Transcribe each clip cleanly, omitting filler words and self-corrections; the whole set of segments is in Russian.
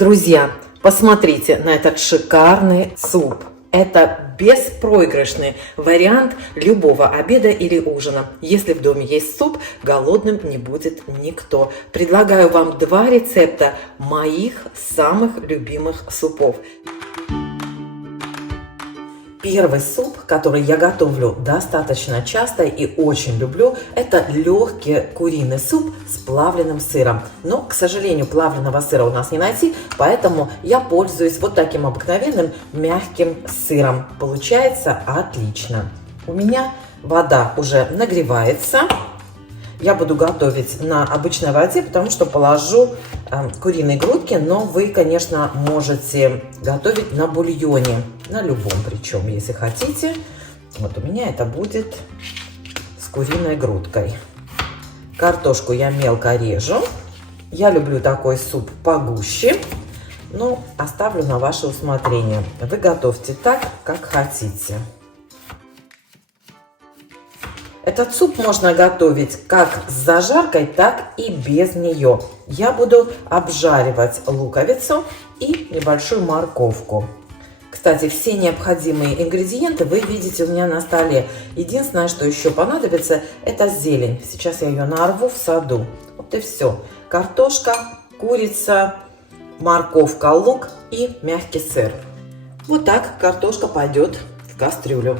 Друзья, посмотрите на этот шикарный суп. Это беспроигрышный вариант любого обеда или ужина. Если в доме есть суп, голодным не будет никто. Предлагаю вам два рецепта моих самых любимых супов. Первый суп, который я готовлю достаточно часто и очень люблю, это легкий куриный суп с плавленным сыром. Но, к сожалению, плавленного сыра у нас не найти, поэтому я пользуюсь вот таким обыкновенным мягким сыром. Получается отлично. У меня вода уже нагревается. Я буду готовить на обычной воде, потому что положу куриные грудки, но вы, конечно, можете готовить на бульоне, на любом причем, если хотите. Вот у меня это будет с куриной грудкой. Картошку я мелко режу. Я люблю такой суп погуще, но оставлю на ваше усмотрение. Вы готовьте так, как хотите. Этот суп можно готовить как с зажаркой, так и без нее. Я буду обжаривать луковицу и небольшую морковку. Кстати, все необходимые ингредиенты вы видите у меня на столе. Единственное, что еще понадобится, это зелень. Сейчас я ее нарву в саду. Вот и все. Картошка, курица, морковка, лук и мягкий сыр. Вот так картошка пойдет в кастрюлю.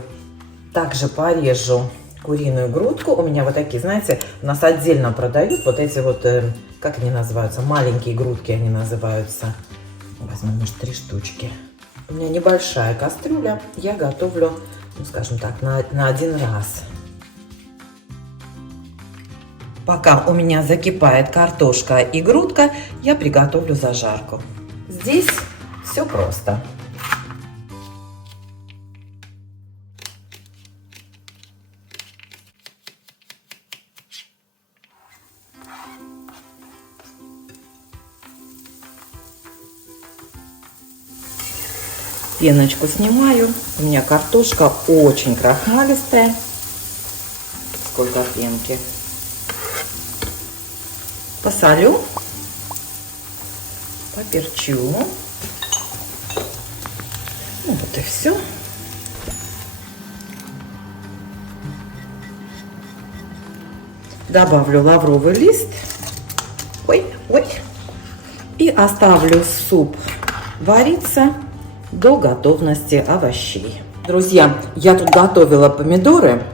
Также порежу куриную грудку. У меня вот такие, знаете, у нас отдельно продают вот эти вот, как они называются, маленькие грудки они называются. Возьму, может, 3 штучки. У меня небольшая кастрюля, я готовлю, ну, скажем так, на один раз. Пока у меня закипает картошка и грудка, я приготовлю зажарку. Здесь все просто. Пеночку снимаю. У меня картошка очень крахмалистая. Сколько пенки. Посолю. Поперчу. Ну, вот и все. Добавлю лавровый лист. Ой. И оставлю суп вариться до готовности овощей. Друзья, я тут готовила помидоры,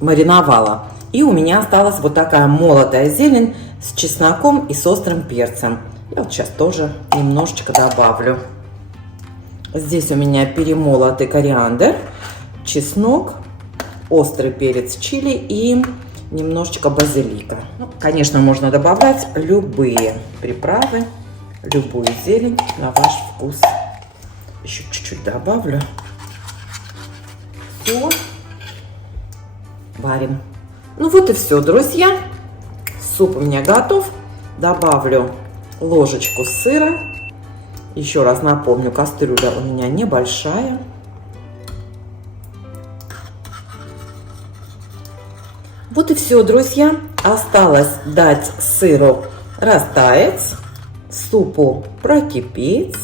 мариновала. И у меня осталась вот такая молотая зелень с чесноком и с острым перцем. Я вот сейчас тоже немножечко добавлю. Здесь у меня перемолотый кориандр, чеснок, острый перец чили и немножечко базилика. Ну, конечно, можно добавлять любые приправы, любую зелень на ваш вкус. Еще чуть-чуть добавлю. Все. Варим. Ну вот и все, друзья. Суп у меня готов. Добавлю ложечку сыра. Еще раз напомню, кастрюля у меня небольшая. Вот и все, друзья. Осталось дать сыру растаять, супу прокипеть,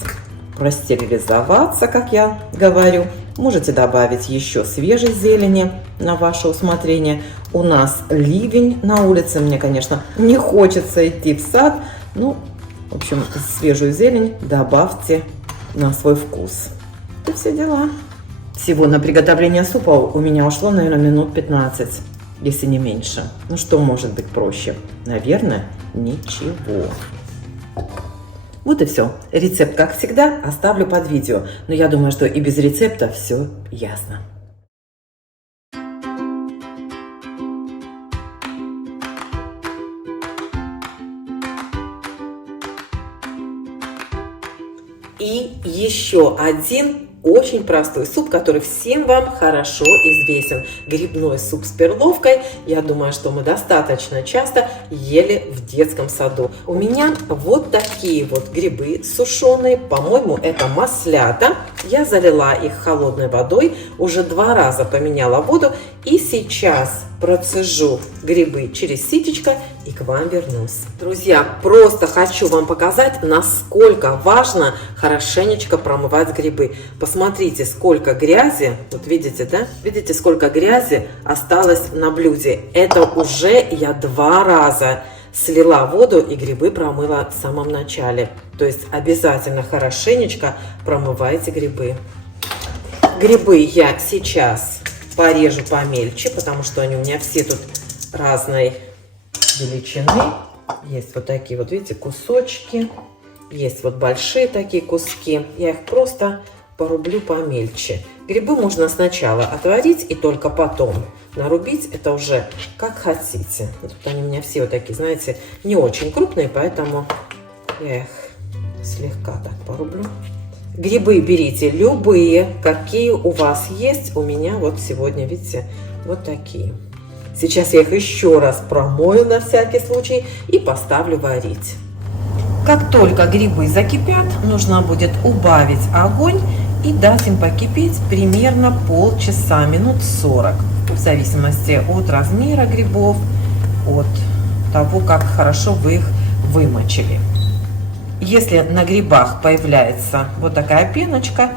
простерилизоваться, как я говорю. Можете добавить еще свежей зелени на ваше усмотрение. У нас ливень на улице. Мне, конечно, не хочется идти в сад. Ну, в общем, свежую зелень добавьте на свой вкус. Это все дела. Всего на приготовление супа у меня ушло, наверное, минут 15, если не меньше. Ну, что может быть проще? Наверное, ничего. Вот и все. Рецепт, как всегда, оставлю под видео. Но я думаю, что и без рецепта все ясно. И еще один очень простой суп, который всем вам хорошо известен. Грибной суп с перловкой. Я думаю, что мы достаточно часто ели в детском саду. У меня вот такие вот грибы сушеные. По-моему, это маслята. Я залила их холодной водой. Уже 2 раза поменяла воду. И сейчас процежу грибы через ситечко и к вам вернусь. Друзья, просто хочу вам показать, насколько важно хорошенечко промывать грибы. Посмотрите, сколько грязи, вот видите, да? Видите, сколько грязи осталось на блюде. Это уже я 2 раза слила воду и грибы промыла в самом начале. То есть обязательно хорошенечко промывайте грибы. Грибы я сейчас порежу помельче, потому что они у меня все тут разной величины. Есть вот такие вот, видите, кусочки. Есть вот большие такие куски. Я их просто порублю помельче. Грибы можно сначала отварить и только потом нарубить. Это уже как хотите. Тут они у меня все вот такие, знаете, не очень крупные, поэтому я их слегка так порублю. Грибы берите любые, какие у вас есть. У меня вот сегодня, видите, вот такие. Сейчас я их еще раз промою на всякий случай и поставлю варить. Как только грибы закипят, нужно будет убавить огонь и дать им покипеть примерно полчаса, минут 40. В зависимости от размера грибов, от того, как хорошо вы их вымочили. Если на грибах появляется вот такая пеночка,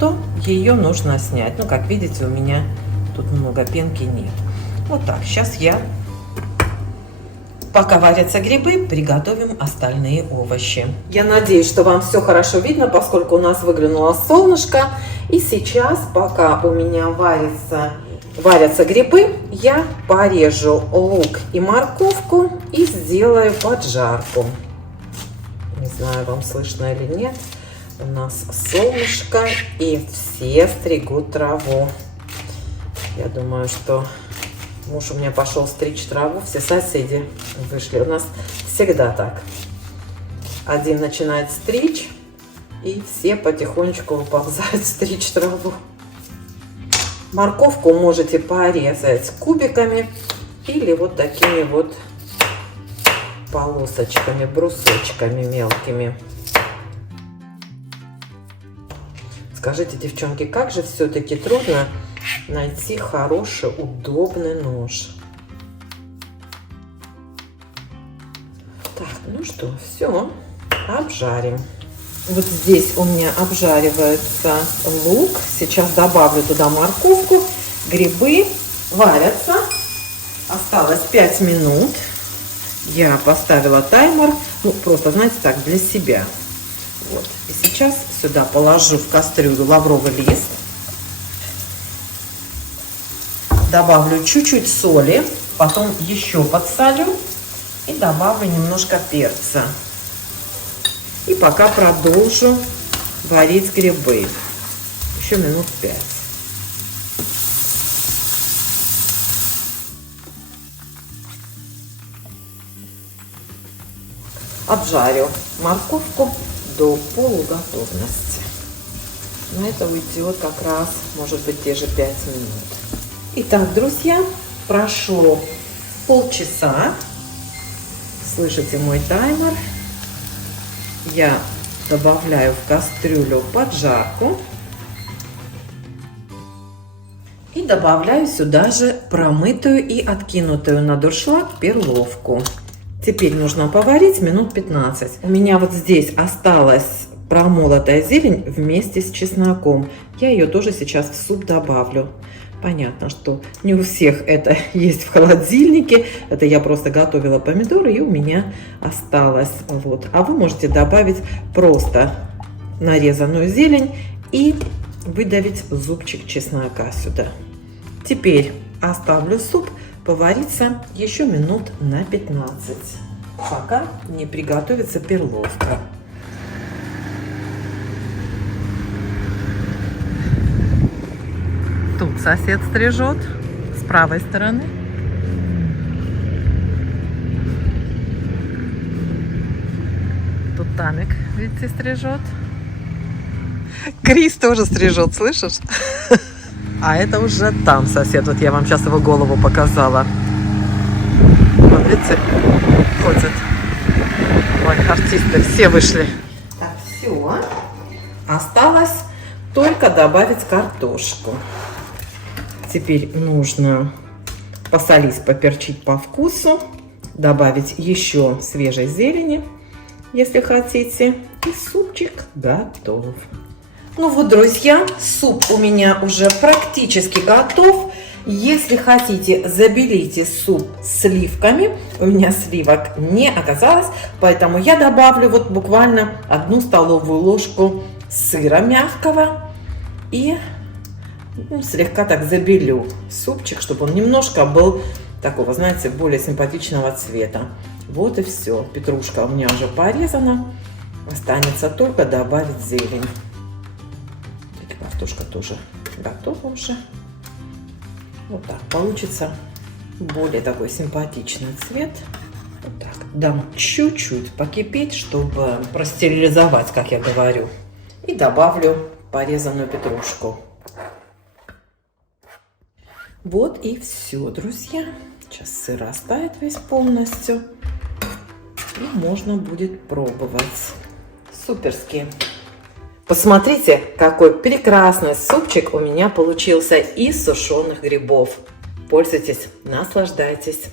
то ее нужно снять. Ну, как видите, у меня тут много пенки нет. Вот так. Сейчас пока варятся грибы, приготовим остальные овощи. Я надеюсь, что вам все хорошо видно, поскольку у нас выглянуло солнышко. И сейчас, пока у меня варятся грибы, я порежу лук и морковку и сделаю поджарку. Не знаю, вам слышно или нет. У нас солнышко и все стригут траву. Я думаю, что муж у меня пошел стричь траву, все соседи вышли. У нас всегда так. Один начинает стричь, и все потихонечку выползают стричь траву. Морковку можете порезать кубиками или вот такими вот полосочками, брусочками мелкими. Скажите, девчонки, как же все-таки трудно найти хороший, удобный нож. Так, ну что, все, обжарим. Вот здесь у меня обжаривается лук. Сейчас добавлю туда морковку. Грибы варятся. Осталось 5 минут. Я поставила таймер, ну просто, знаете, так, для себя. Вот. И сейчас сюда положу в кастрюлю лавровый лист. Добавлю чуть-чуть соли, потом еще подсолю и добавлю немножко перца. И пока продолжу варить грибы. Еще минут 5. Обжарю морковку до полуготовности. На это уйдет как раз, может быть, те же 5 минут. Итак, друзья, прошло полчаса. Слышите мой таймер. Я добавляю в кастрюлю поджарку. И добавляю сюда же промытую и откинутую на дуршлаг перловку. Теперь нужно поварить минут 15. У меня вот здесь осталась промолотая зелень вместе с чесноком. Я ее тоже сейчас в суп добавлю. Понятно, что не у всех это есть в холодильнике. Это я просто готовила помидоры, и у меня осталось. Вот. А вы можете добавить просто нарезанную зелень и выдавить зубчик чеснока сюда. Теперь оставлю суп повариться еще минут на 15, пока не приготовится перловка. Тут сосед стрижет с правой стороны. Тут Тамик, видите, стрижет. Крис тоже стрижет, слышишь? А это уже там сосед. Вот я вам сейчас его голову показала. Вот видите, ходят. Ой, артисты все вышли. Так, все. Осталось только добавить картошку. Теперь нужно посолить, поперчить по вкусу, добавить еще свежей зелени, если хотите. И супчик готов. Ну вот, друзья, суп у меня уже практически готов. Если хотите, забелите суп сливками. У меня сливок не оказалось, поэтому я добавлю вот буквально 1 столовую ложку сыра мягкого и слегка так забелю супчик, чтобы он немножко был такого, знаете, более симпатичного цвета. Вот и все. Петрушка у меня уже порезана. Останется только добавить зелень. Картошка тоже готова уже. Вот так получится более такой симпатичный цвет. Вот так. Дам чуть-чуть покипеть, чтобы простерилизовать, как я говорю. И добавлю порезанную петрушку. Вот и все, друзья. Сейчас сыр растает весь полностью. И можно будет пробовать. Суперски. Посмотрите, какой прекрасный супчик у меня получился из сушеных грибов. Пользуйтесь, наслаждайтесь.